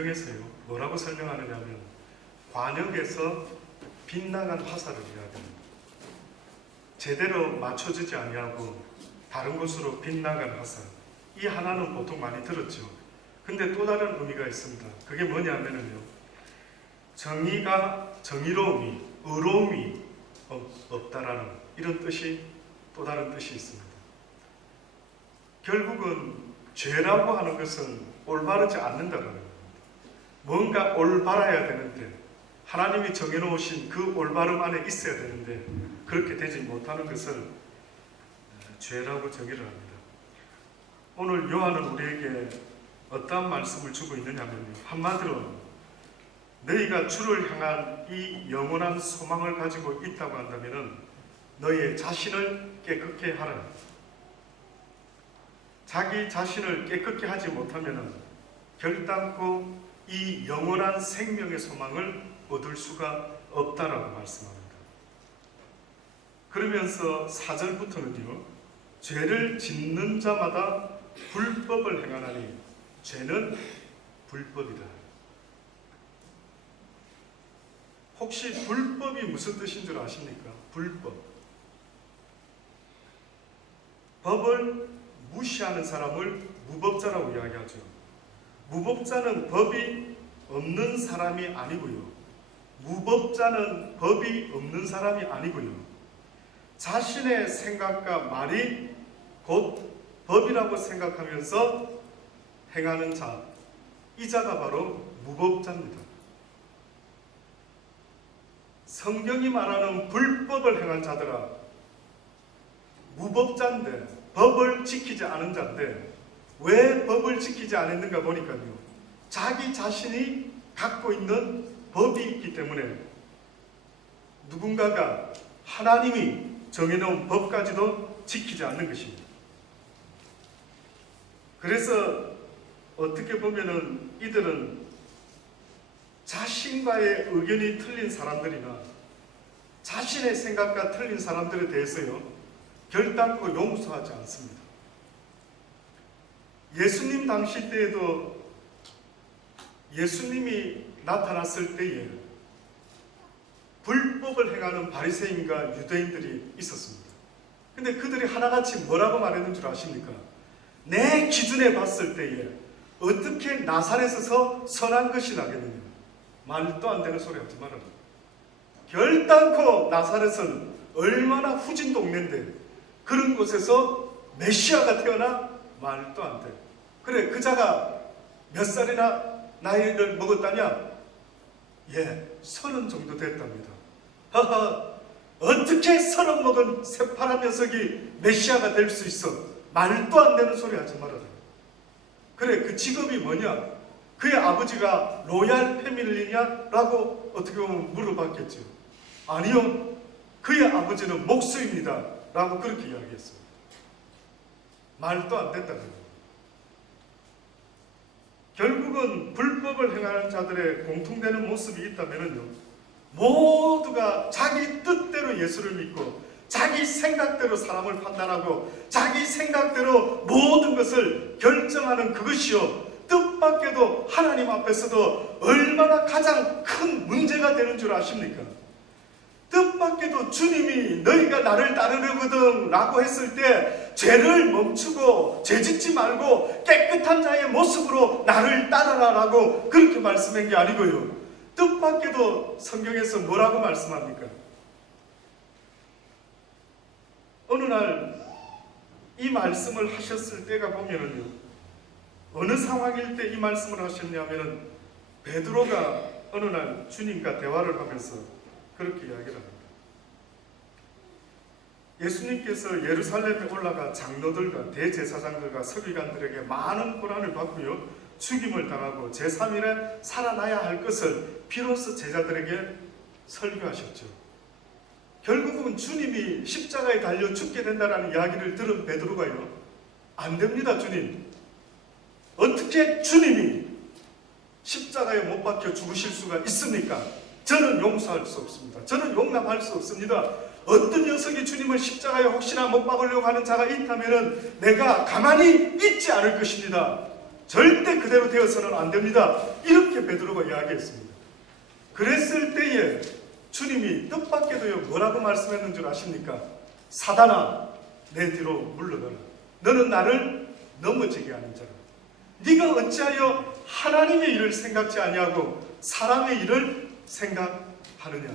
성경에서요 뭐라고 설명하느냐 하면 관역에서 빗나간 화살을 이야기합니다. 제대로 맞춰지지 아니하고 다른 곳으로 빗나간 화살. 이 하나는 보통 많이 들었죠. 근데 또 다른 의미가 있습니다. 그게 뭐냐면요, 정의로움이, 의로움이 없다라는 이런 뜻이, 또 다른 뜻이 있습니다. 결국은 죄라고 하는 것은 올바르지 않는다는 겁니다. 뭔가 올바라야 되는데, 하나님이 정해놓으신 그 올바름 안에 있어야 되는데 그렇게 되지 못하는 것을 죄라고 정의를 합니다. 오늘 요한은 우리에게 어떠한 말씀을 주고 있느냐면요, 한마디로 너희가 주를 향한 이 영원한 소망을 가지고 있다고 한다면 너희의 자신을 깨끗게 하라. 자기 자신을 깨끗게 하지 못하면 결단코 이 영원한 생명의 소망을 얻을 수가 없다라고 말씀합니다. 그러면서 4절부터는요, 죄를 짓는 자마다 불법을 행하나니 죄는 불법이다. 혹시 불법이 무슨 뜻인 줄 아십니까? 불법. 법을 무시하는 사람을 무법자라고 이야기하죠. 무법자는 법이 없는 사람이 아니고요, 무법자는 법이 없는 사람이 아니고요, 자신의 생각과 말이 곧 법이라고 생각하면서 행하는 자, 이 자가 바로 무법자입니다. 성경이 말하는 불법을 행한 자들아, 무법자인데, 법을 지키지 않은 자인데, 왜 법을 지키지 않았는가 보니까요, 자기 자신이 갖고 있는 법이 있기 때문에 누군가가 하나님이 정해놓은 법까지도 지키지 않는 것입니다. 그래서 어떻게 보면은 이들은 자신과의 의견이 틀린 사람들이나 자신의 생각과 틀린 사람들에 대해서요 결단코 용서하지 않습니다. 예수님 당시 때에도 예수님이 나타났을 때에 불법을 행하는 바리새인과 유대인들이 있었습니다. 근데 그들이 하나같이 뭐라고 말했는 줄 아십니까? 내 기준에 봤을 때에 어떻게 나사렛에서 선한 것이 나겠느냐. 말도 안 되는 소리 하지 말아라. 결단코 나사렛은 얼마나 후진 동네인데 그런 곳에서 메시아가 태어나? 말도 안 돼. 그래, 그 자가 몇 살이나 나이를 먹었다냐? 30 정도 됐답니다. 하하, 어떻게 30 먹은 새파란 녀석이 메시아가 될 수 있어? 말도 안 되는 소리 하지 말아라. 그래, 그 직업이 뭐냐? 그의 아버지가 로얄 패밀리냐? 라고 어떻게 보면 물어봤겠죠. 아니요, 그의 아버지는 목수입니다. 라고 그렇게 이야기했습니다. 말도 안 된다는 거예요. 결국은 불법을 행하는 자들의 공통되는 모습이 있다면요, 모두가 자기 뜻대로 예수를 믿고 자기 생각대로 사람을 판단하고 자기 생각대로 모든 것을 결정하는 그것이요, 뜻밖에도 하나님 앞에서도 얼마나 가장 큰 문제가 되는 줄 아십니까? 뜻밖에도 주님이 너희가 나를 따르려거든 라고 했을 때 죄를 멈추고 죄짓지 말고 깨끗한 자의 모습으로 나를 따라라 라고 그렇게 말씀한 게 아니고요, 뜻밖에도 성경에서 뭐라고 말씀합니까? 어느 날 이 말씀을 하셨을 때가 보면은요, 어느 상황일 때 이 말씀을 하셨냐면은 베드로가 어느 날 주님과 대화를 하면서 그렇게 이야기를 합니다. 예수님께서 예루살렘에 올라가 장로들과 대제사장들과 서기관들에게 많은 고난을 받고요, 죽임을 당하고 제3일에 살아나야 할 것을 비로소 제자들에게 설교하셨죠. 결국은 주님이 십자가에 달려 죽게 된다는 이야기를 들은 베드로가요, 안 됩니다 주님, 어떻게 주님이 십자가에 못 박혀 죽으실 수가 있습니까? 저는 용서할 수 없습니다. 저는 용납할 수 없습니다. 어떤 녀석이 주님을 십자가에 혹시나 못 박으려고 하는 자가 있다면 내가 가만히 있지 않을 것입니다. 절대 그대로 되어서는 안 됩니다. 이렇게 베드로가 이야기했습니다. 그랬을 때에 주님이 뜻밖에도요 뭐라고 말씀했는 줄 아십니까? 사단아, 내 뒤로 물러가라. 너는 나를 넘어지게 하는 자라. 네가 어찌하여 하나님의 일을 생각지 아니하고 사람의 일을 생각하느냐.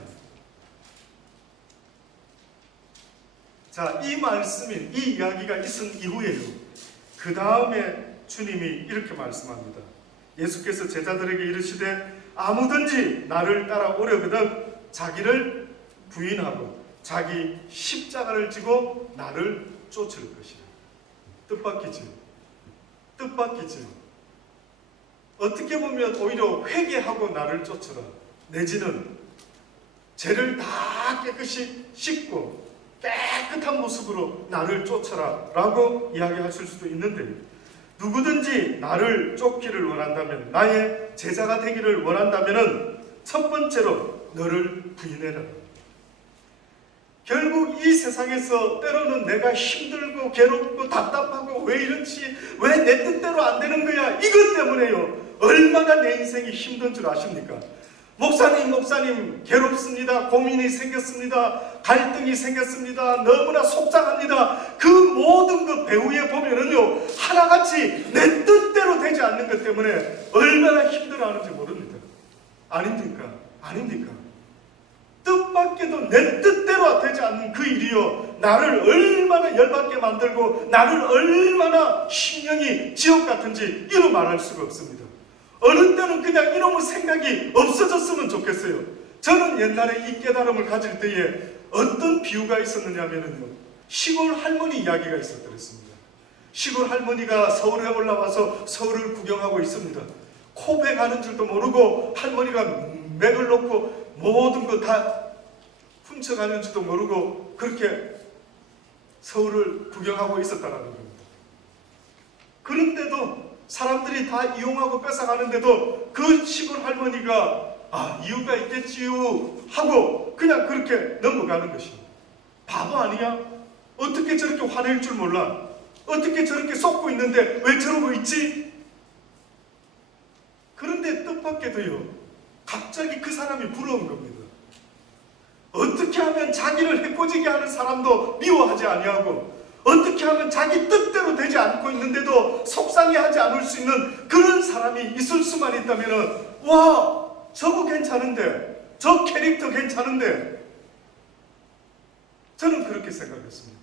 자, 이 말씀인 이 이야기가 있은 이후에요, 그 다음에 주님이 이렇게 말씀합니다. 예수께서 제자들에게 이르시되 아무든지 나를 따라오려거든 자기를 부인하고 자기 십자가를 지고 나를 쫓을 것이라. 뜻밖이죠. 뜻밖이죠. 어떻게 보면 오히려 회개하고 나를 쫓으라, 내지는 죄를 다 깨끗이 씻고 깨끗한 모습으로 나를 쫓아라 라고 이야기하실 수도 있는데, 누구든지 나를 쫓기를 원한다면, 나의 제자가 되기를 원한다면 첫 번째로 너를 부인해라. 결국 이 세상에서 때로는 내가 힘들고 괴롭고 답답하고 왜 이렇지, 왜 내 뜻대로 안 되는 거야, 이것 때문에요 얼마나 내 인생이 힘든 줄 아십니까? 목사님 괴롭습니다. 고민이 생겼습니다. 갈등이 생겼습니다. 너무나 속상합니다. 그 모든 것 배후에 보면은요 하나같이 내 뜻대로 되지 않는 것 때문에 얼마나 힘들어하는지 모릅니다. 아닙니까? 아닙니까? 뜻밖에도 내 뜻대로 되지 않는 그 일이요 나를 얼마나 열받게 만들고 나를 얼마나 심령이 지옥 같은지 이루 말할 수가 없습니다. 어느 때는 그냥 이놈의 생각이 없어졌으면 좋겠어요. 저는 옛날에 이 깨달음을 가질 때에 어떤 비유가 있었느냐면요, 시골 할머니 이야기가 있었더랬습니다. 시골 할머니가 서울에 올라와서 서울을 구경하고 있습니다. 코베 가는 줄도 모르고 할머니가 맥을 놓고 모든 거 다 훔쳐가는 줄도 모르고 그렇게 서울을 구경하고 있었다는 겁니다. 그런데도 사람들이 다 이용하고 뺏어가는데도 그 시골 할머니가 이유가 있겠지요 하고 그냥 그렇게 넘어가는 것입니다. 바보 아니야? 어떻게 저렇게 화낼 줄 몰라? 어떻게 저렇게 쏟고 있는데 왜 저러고 있지? 그런데 뜻밖에도요 갑자기 그 사람이 부러운 겁니다. 어떻게 하면 자기를 해코지게 하는 사람도 미워하지 아니하고, 어떻게 하면 자기 뜻대로 되지 않고 있는데도 속상해하지 않을 수 있는 그런 사람이 있을 수만 있다면, 와, 저거 괜찮은데, 저 캐릭터 괜찮은데, 저는 그렇게 생각했습니다.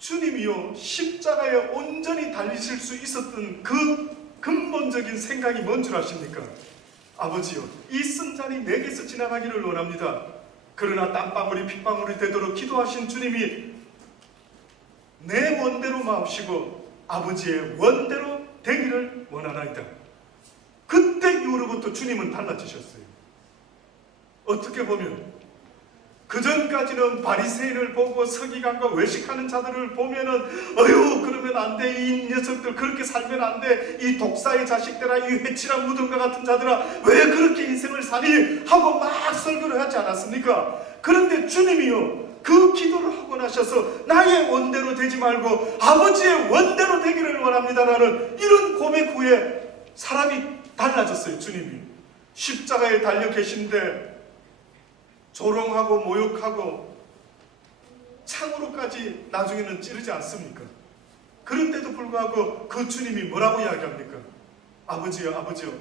주님이요 십자가에 온전히 달리실 수 있었던 그 근본적인 생각이 뭔 줄 아십니까? 아버지요, 이 쓴 잔이 내게서 지나가기를 원합니다. 그러나 땀방울이 핏방울이 되도록 기도하신 주님이 내 원대로 마옵시고 아버지의 원대로 되기를 원하나이다. 그때 이후로부터 주님은 달라지셨어요. 어떻게 보면 그전까지는 바리새인을 보고 서기관과 외식하는 자들을 보면은 그러면 안 돼, 이 녀석들 그렇게 살면 안 돼, 이 독사의 자식들아, 이 회칠한 무덤과 같은 자들아 왜 그렇게 인생을 사니 하고 막 설교를 하지 않았습니까? 그런데 주님이요 그 기도를 하고 나셔서 나의 원대로 되지 말고 아버지의 원대로 되기를 원합니다라는 이런 고백 후에 사람이 달라졌어요. 주님이 십자가에 달려 계신데 조롱하고 모욕하고 창으로까지 나중에는 찌르지 않습니까? 그런데도 불구하고 그 주님이 뭐라고 이야기합니까? 아버지요, 아버지요,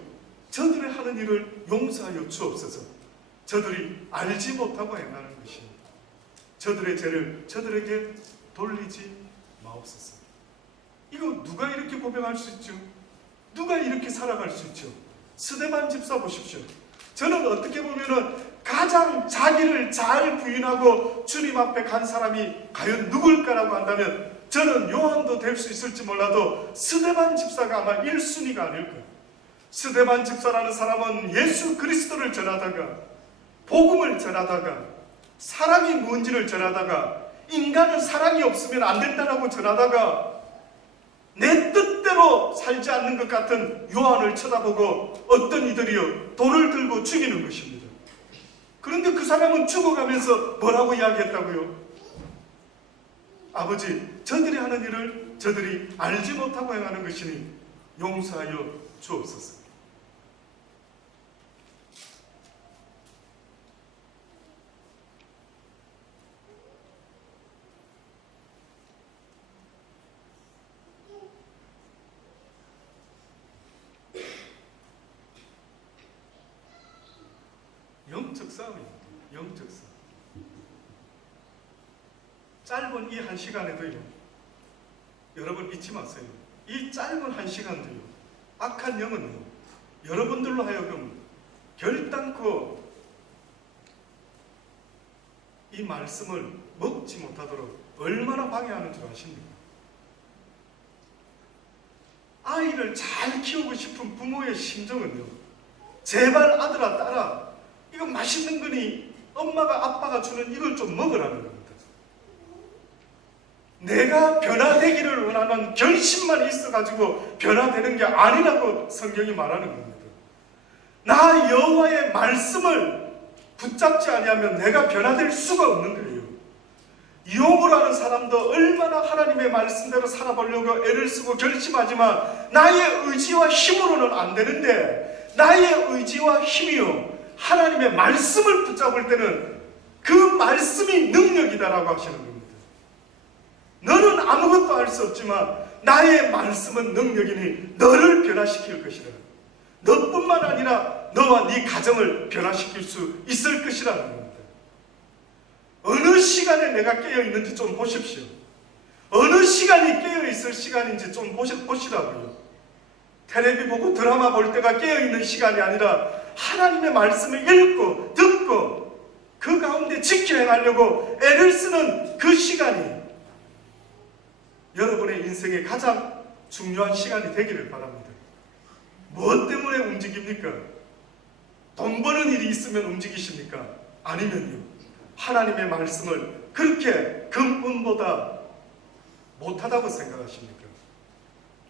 저들의 하는 일을 용서하여 주옵소서. 저들이 알지 못하고 행하는 것입니다. 저들의 죄를 저들에게 돌리지 마옵소서. 이거 누가 이렇게 고백할 수 있죠? 누가 이렇게 살아갈 수 있죠? 스데반 집사 보십시오. 저는 어떻게 보면은 가장 자기를 잘 부인하고 주님 앞에 간 사람이 과연 누굴까라고 한다면 저는 요한도 될 수 있을지 몰라도 스데반 집사가 아마 1순위가 아닐까. 스데반 집사라는 사람은 예수 그리스도를 전하다가, 복음을 전하다가, 사랑이 뭔지를 전하다가, 인간은 사랑이 없으면 안 된다라고 전하다가 내 뜻대로 살지 않는 것 같은 요한을 쳐다보고 어떤 이들이요 돌을 들고 죽이는 것입니다. 그런데 그 사람은 죽어가면서 뭐라고 이야기했다고요? 아버지, 저들이 하는 일을 저들이 알지 못하고 행하는 것이니 용서하여 주옵소서. 영적 싸움입니다. 영적 싸움. 짧은 이 한 시간에도요, 여러분 잊지 마세요. 이 짧은 한 시간도요, 악한 영은요, 여러분들로 하여금 결단코 이 말씀을 먹지 못하도록 얼마나 방해하는 줄 아십니까? 아이를 잘 키우고 싶은 부모의 심정은요, 제발 아들아 딸아, 이거 맛있는 거니 엄마가 아빠가 주는 이걸 좀 먹으라는 겁니다. 내가 변화되기를 원하는 결심만 있어가지고 변화되는 게 아니라고 성경이 말하는 겁니다. 나 여호와의 말씀을 붙잡지 아니하면 내가 변화될 수가 없는 거예요. 욥을 하는 사람도 얼마나 하나님의 말씀대로 살아보려고 애를 쓰고 결심하지만 나의 의지와 힘으로는 안 되는데, 나의 의지와 힘이요, 하나님의 말씀을 붙잡을 때는 그 말씀이 능력이다라고 하시는 겁니다. 너는 아무것도 할 수 없지만 나의 말씀은 능력이니 너를 변화시킬 것이라. 너뿐만 아니라 너와 네 가정을 변화시킬 수 있을 것이라는 겁니다. 어느 시간에 내가 깨어있는지 좀 보십시오. 어느 시간이 깨어있을 시간인지 좀 보시라고요. 텔레비 보고 드라마 볼 때가 깨어있는 시간이 아니라 하나님의 말씀을 읽고 듣고 그 가운데 지켜 행하려고 애를 쓰는 그 시간이 여러분의 인생의 가장 중요한 시간이 되기를 바랍니다. 무엇 때문에 움직입니까? 돈 버는 일이 있으면 움직이십니까? 아니면요, 하나님의 말씀을 그렇게 금은보다 못하다고 생각하십니까?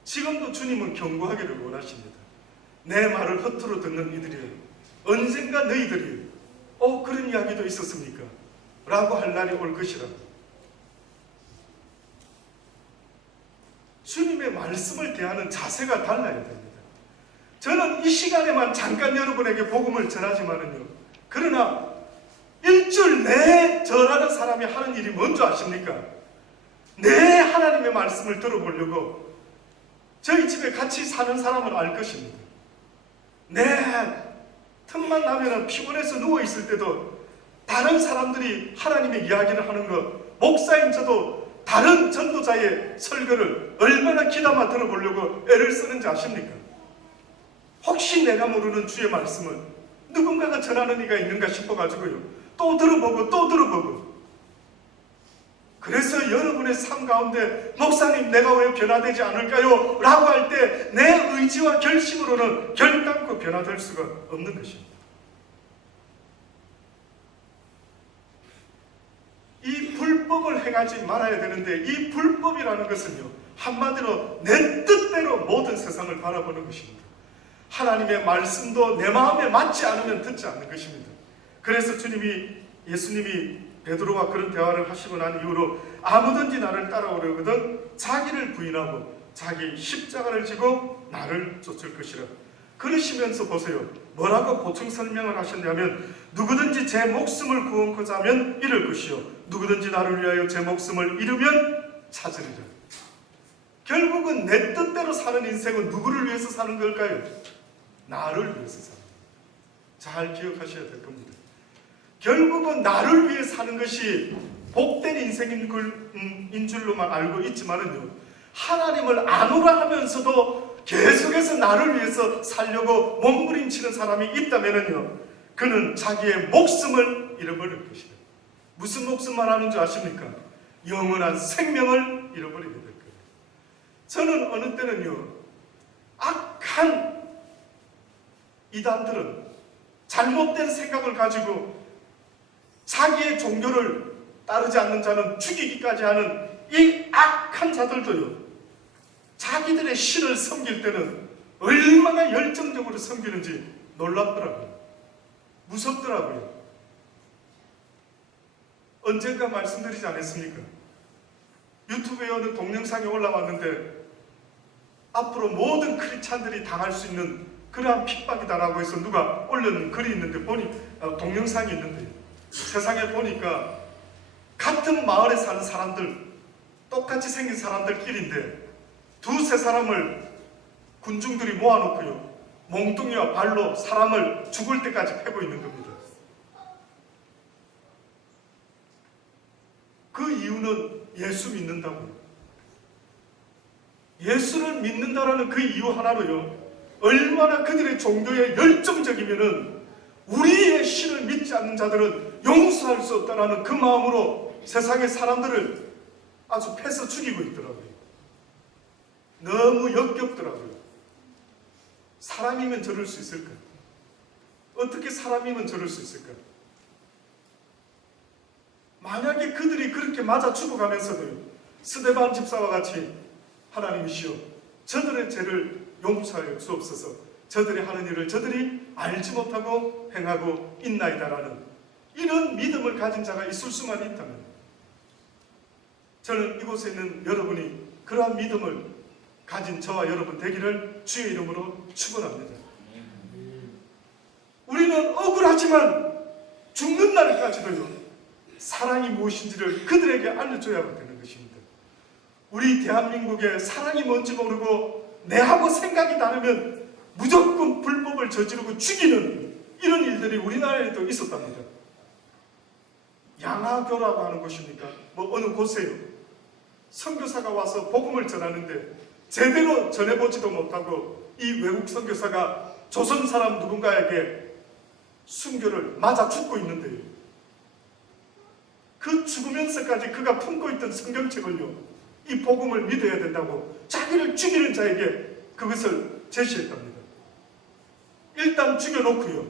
지금도 주님은 경고하기를 원하십니다. 내 말을 허투루 듣는 이들이 언젠가 너희들이 그런 이야기도 있었습니까? 라고 할 날이 올 것이라고. 주님의 말씀을 대하는 자세가 달라야 됩니다. 저는 이 시간에만 잠깐 여러분에게 복음을 전하지만은요, 그러나 일주일 내에 저라는 사람이 하는 일이 뭔지 아십니까? 내 하나님의 말씀을 들어보려고 저희 집에 같이 사는 사람은 알 것입니다. 내 틈만 나면 피곤해서 누워있을 때도 다른 사람들이 하나님의 이야기를 하는 것, 목사인 저도 다른 전도자의 설교를 얼마나 귀담아 들어보려고 애를 쓰는지 아십니까? 혹시 내가 모르는 주의 말씀을 누군가가 전하는 이가 있는가 싶어가지고요, 또 들어보고 또 들어보고. 그래서 여러분의 삶 가운데 목사님 내가 왜 변화되지 않을까요? 라고 할 때 내 의지와 결심으로는 결단코 변화될 수가 없는 것입니다. 이 불법을 행하지 말아야 되는데, 이 불법이라는 것은요, 한마디로 내 뜻대로 모든 세상을 바라보는 것입니다. 하나님의 말씀도 내 마음에 맞지 않으면 듣지 않는 것입니다. 그래서 예수님이 베드로와 그런 대화를 하시고 난 이후로 아무든지 나를 따라오려거든 자기를 부인하고 자기 십자가를 지고 나를 쫓을 것이라. 그러시면서 보세요. 뭐라고 보충 설명을 하셨냐면, 누구든지 제 목숨을 구원코자 하면 잃을 것이요, 누구든지 나를 위하여 제 목숨을 잃으면 찾으리라. 결국은 내 뜻대로 사는 인생은 누구를 위해서 사는 걸까요? 나를 위해서 사는 거예요. 잘 기억하셔야 될 겁니다. 결국은 나를 위해 사는 것이 복된 인생인 줄로만 알고 있지만은요, 하나님을 아노라 하면서도 계속해서 나를 위해서 살려고 몸부림치는 사람이 있다면은요, 그는 자기의 목숨을 잃어버릴 것이다. 무슨 목숨 말하는 줄 아십니까? 영원한 생명을 잃어버리게 될 거예요. 저는 어느 때는요, 악한 이단들은 잘못된 생각을 가지고 자기의 종교를 따르지 않는 자는 죽이기까지 하는 이 악한 자들도요, 자기들의 신을 섬길 때는 얼마나 열정적으로 섬기는지 놀랍더라고요. 무섭더라고요. 언젠가 말씀드리지 않았습니까? 유튜브에 어느 동영상이 올라왔는데 앞으로 모든 크리스찬들이 당할 수 있는 그러한 핍박이다라고 해서 누가 올려놓은 글이 있는데 동영상이 있는데 세상에 보니까 같은 마을에 사는 사람들, 똑같이 생긴 사람들끼리인데 두세 사람을 군중들이 모아놓고요, 몽둥이와 발로 사람을 죽을 때까지 패고 있는 겁니다. 그 이유는 예수 믿는다고요. 예수를 믿는다라는 그 이유 하나로요, 얼마나 그들의 종교에 열정적이면은 우리의 신을 믿지 않는 자들은 용서할 수 없다라는 그 마음으로 세상의 사람들을 아주 패서 죽이고 있더라고요. 너무 역겹더라고요. 사람이면 저럴 수 있을까? 어떻게 사람이면 저럴 수 있을까? 만약에 그들이 그렇게 맞아 죽어가면서도 스데반 집사와 같이 하나님이시여 저들의 죄를 용서할 수 없어서 저들이 하는 일을 저들이 알지 못하고 행하고 있나이다라는 이런 믿음을 가진 자가 있을 수만 있다면 저는 이곳에 있는 여러분이 그러한 믿음을 가진 저와 여러분 되기를 주의 이름으로 축원합니다. 우리는 억울하지만 죽는 날까지도요, 사랑이 무엇인지를 그들에게 알려줘야 되는 것입니다. 우리 대한민국에 사랑이 뭔지 모르고 내하고 생각이 다르면 무조건 불법을 저지르고 죽이는 이런 일들이 우리나라에도 있었답니다. 양화교라고 하는 곳입니까? 어느 곳에요, 선교사가 와서 복음을 전하는데 제대로 전해보지도 못하고 이 외국 선교사가 조선 사람 누군가에게 순교를 맞아 죽고 있는데요, 그 죽으면서까지 그가 품고 있던 성경책을요, 이 복음을 믿어야 된다고 자기를 죽이는 자에게 그것을 제시했답니다. 일단 죽여놓고요,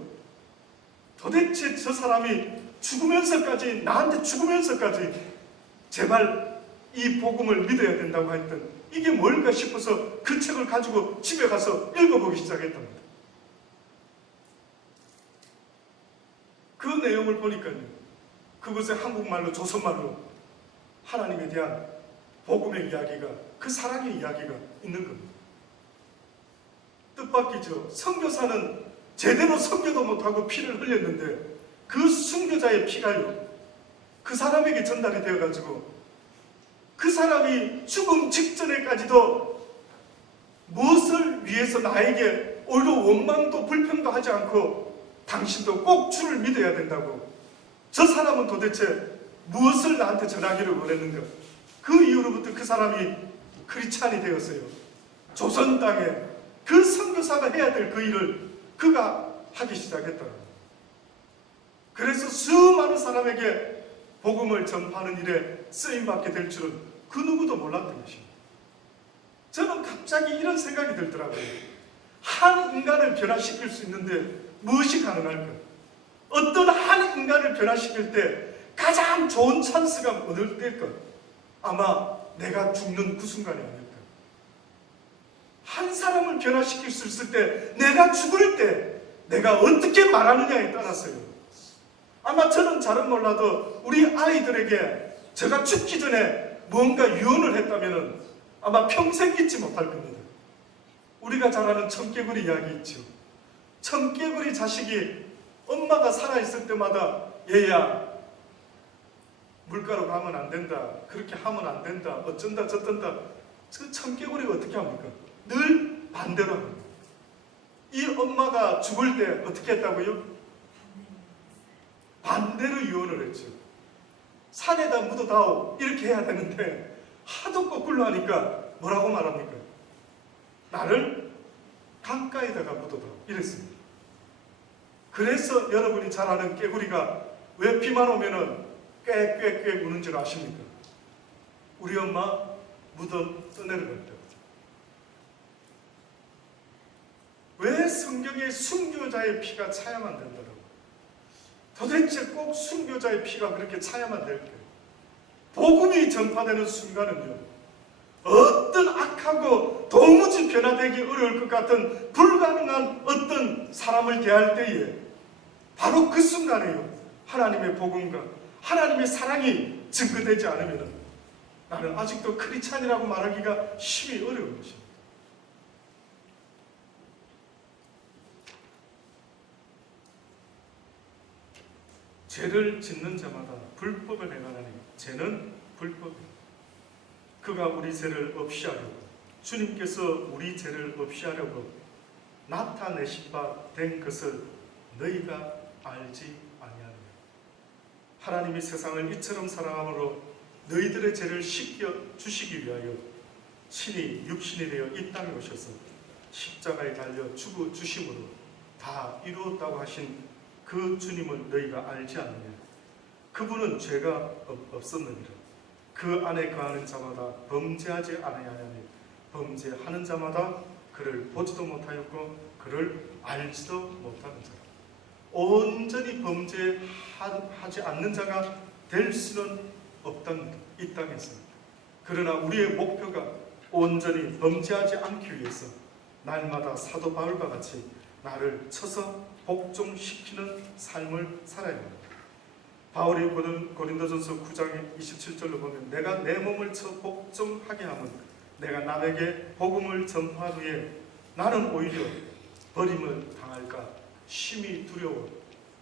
도대체 저 사람이 죽으면서까지, 나한테 죽으면서까지 제발 이 복음을 믿어야 된다고 했던 이게 뭘까 싶어서 그 책을 가지고 집에 가서 읽어보기 시작했답니다. 그 내용을 보니까요, 그것에 한국말로 조선말로 하나님에 대한 복음의 이야기가, 그 사랑의 이야기가 있는 겁니다. 뜻밖이죠. 선교사는 제대로 선교도 못하고 피를 흘렸는데 그 순교자의 피가요, 그 사람에게 전달이 되어가지고 그 사람이 죽음 직전에까지도 무엇을 위해서 나에게 오히려 원망도 불평도 하지 않고 당신도 꼭 주를 믿어야 된다고, 저 사람은 도대체 무엇을 나한테 전하기를 원했는가, 그 이후로부터 그 사람이 크리스찬이 되었어요. 조선 땅에 그 선교사가 해야 될 그 일을 그가 하기 시작했다. 그래서 수많은 사람에게 복음을 전파하는 일에 쓰임받게 될 줄은 그 누구도 몰랐던 것입니다. 저는 갑자기 이런 생각이 들더라고요. 한 인간을 변화시킬 수 있는데 무엇이 가능할까? 어떤 한 인간을 변화시킬 때 가장 좋은 찬스가 어느 때일까? 아마 내가 죽는 그 순간이 아닐까? 한 사람을 변화시킬 수 있을 때, 내가 죽을 때 내가 어떻게 말하느냐에 따라서요. 아마 저는 잘은 몰라도 우리 아이들에게 제가 죽기 전에 뭔가 유언을 했다면 아마 평생 잊지 못할 겁니다. 우리가 잘 아는 청개구리 이야기 있죠. 청개구리 자식이 엄마가 살아있을 때마다 얘야 물가로 가면 안 된다, 그렇게 하면 안 된다, 어쩐다 저쩐다. 그 청개구리가 어떻게 합니까? 늘 반대로 합니다. 이 엄마가 죽을 때 어떻게 했다고요? 반대로 유언을 했죠. 산에다 묻어다오 이렇게 해야 되는데 하도 거꾸로 하니까 뭐라고 말합니까? 나를 강가에다가 묻어다오 이랬습니다. 그래서 여러분이 잘 아는 깨구리가 왜 비만 오면은 꽥꽥꽥 우는 줄 아십니까? 우리 엄마 무덤 떠내려갈 때. 왜 성경에 순교자의 피가 차야만 된다고? 도대체 꼭 순교자의 피가 그렇게 차야만 될까요? 복음이 전파되는 순간은요, 어떤 악하고 도무지 변화되기 어려울 것 같은 불가능한 어떤 사람을 대할 때에 바로 그 순간에요, 하나님의 복음과 하나님의 사랑이 증거되지 않으면 나는 아직도 크리스찬이라고 말하기가 심히 어려운 것입니다. 죄를 짓는 자마다 불법을 행하나니 죄는 불법이에요. 그가 우리 죄를 없이 하려고, 주님께서 우리 죄를 없이 하려고 나타내신 바 된 것을 너희가 알지 아니하느냐. 하나님이 세상을 이처럼 사랑함으로 너희들의 죄를 씻겨 주시기 위하여 친히 육신이 되어 이 땅에 오셔서 십자가에 달려 죽어 주심으로 다 이루었다고 하신 그 주님을 너희가 알지 않느냐. 그분은 죄가 없었느니라. 그 안에 거하는 자마다 범죄하지 아니하냐니 범죄하는 자마다 그를 보지도 못하였고 그를 알지도 못하는 자라. 온전히 범죄하지 않는 자가 될 수는 없답니다. 이 땅에서. 그러나 우리의 목표가 온전히 범죄하지 않기 위해서 날마다 사도 바울과 같이 나를 쳐서 복종시키는 삶을 살아야 합니다. 바울이 고린도전서 9장 27절로 보면 내가 내 몸을 쳐 복종하게 하면 내가 남에게 복음을 전파한 후에 나는 오히려 버림을 당할까 심히 두려워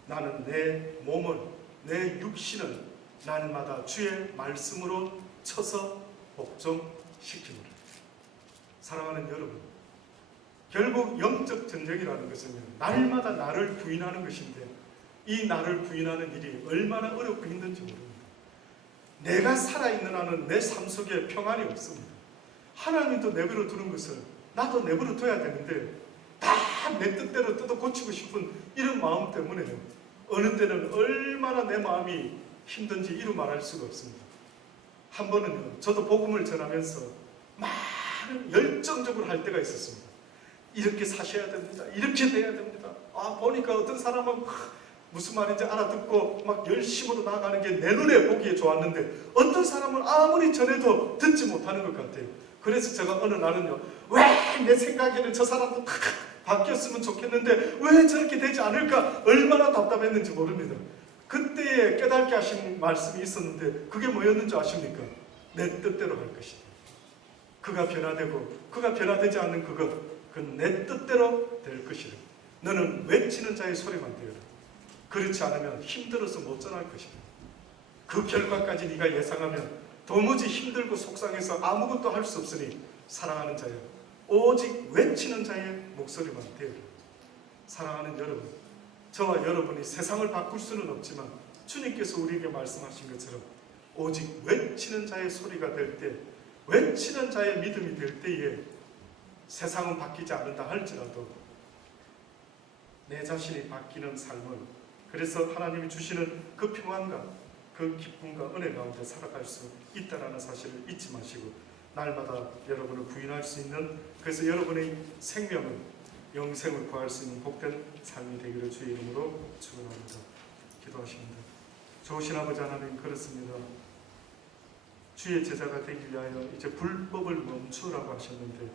나는 내 몸을 내 육신을 날마다 주의 말씀으로 쳐서 복종시킵니다. 사랑하는 여러분, 결국 영적 전쟁이라는 것은 날마다 나를 부인하는 것인데 이 나를 부인하는 일이 얼마나 어렵고 힘든지 모릅니다. 내가 살아있는 한은 내 삶 속에 평안이 없습니다. 하나님도 내버려 두는 것을 나도 내버려 둬야 되는데 다 내 뜻대로 뜯어 고치고 싶은 이런 마음 때문에요. 어느 때는 얼마나 내 마음이 힘든지 이루 말할 수가 없습니다. 한 번은요, 저도 복음을 전하면서 많은 열정적으로 할 때가 있었습니다. 이렇게 사셔야 됩니다. 이렇게 돼야 됩니다. 보니까 어떤 사람은 무슨 말인지 알아듣고 막 열심으로 나아가는 게 내 눈에 보기에 좋았는데 어떤 사람은 아무리 전해도 듣지 못하는 것 같아요. 그래서 제가 어느 날은요, 왜 내 생각에는 저 사람도 바뀌었으면 좋겠는데 왜 저렇게 되지 않을까 얼마나 답답했는지 모릅니다. 그때에 깨닫게 하신 말씀이 있었는데 그게 뭐였는지 아십니까? 내 뜻대로 할 것이다. 그가 변화되고 그가 변화되지 않는 그건 내 뜻대로 될 것이다. 너는 외치는 자의 소리만 되어라. 그렇지 않으면 힘들어서 못 전할 것이다. 그 결과까지 네가 예상하면 도무지 힘들고 속상해서 아무것도 할 수 없으니 사랑하는 자여 오직 외치는 자의 목소리만 되어라. 사랑하는 여러분, 저와 여러분이 세상을 바꿀 수는 없지만 주님께서 우리에게 말씀하신 것처럼 오직 외치는 자의 소리가 될 때, 외치는 자의 믿음이 될 때에 세상은 바뀌지 않는다 할지라도 내 자신이 바뀌는 삶을, 그래서 하나님이 주시는 그 평안과 그 기쁨과 은혜 가운데 살아갈 수 있다는 사실을 잊지 마시고 날마다 여러분을 부인할 수 있는, 그래서 여러분의 생명을, 영생을 구할 수 있는 복된 삶이 되기를 주의 이름으로 축원합니다. 기도하십니다. 좋으신 아버지 하나님, 그렇습니다. 주의 제자가 되기 위하여 이제 불법을 멈추라고 하셨는데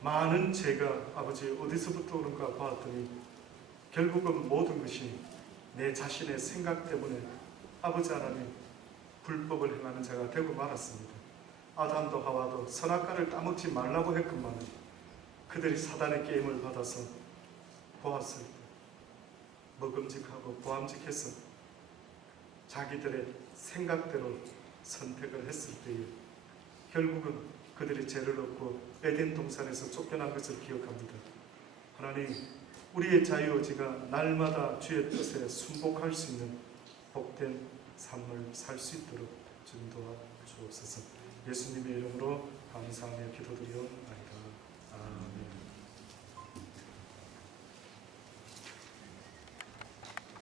많은 죄가 아버지 어디서부터 오는가 보았더니 결국은 모든 것이 내 자신의 생각 때문에 아버지 하나님 불법을 행하는 자가 되고 말았습니다. 아담도 하와도 선악과를 따먹지 말라고 했건만은 그들이 사단의 게임을 받아서 보았을 때 먹음직하고 보암직해서 자기들의 생각대로 선택을 했을 때에 결국은 그들이 죄를 얻고 에덴 동산에서 쫓겨난 것을 기억합니다. 하나님, 우리의 자유의지가 날마다 주의 뜻에 순복할 수 있는 복된 삶을 살 수 있도록 주님 도와주옵소서. 예수님의 이름으로 감사하며 기도드리옵나이다.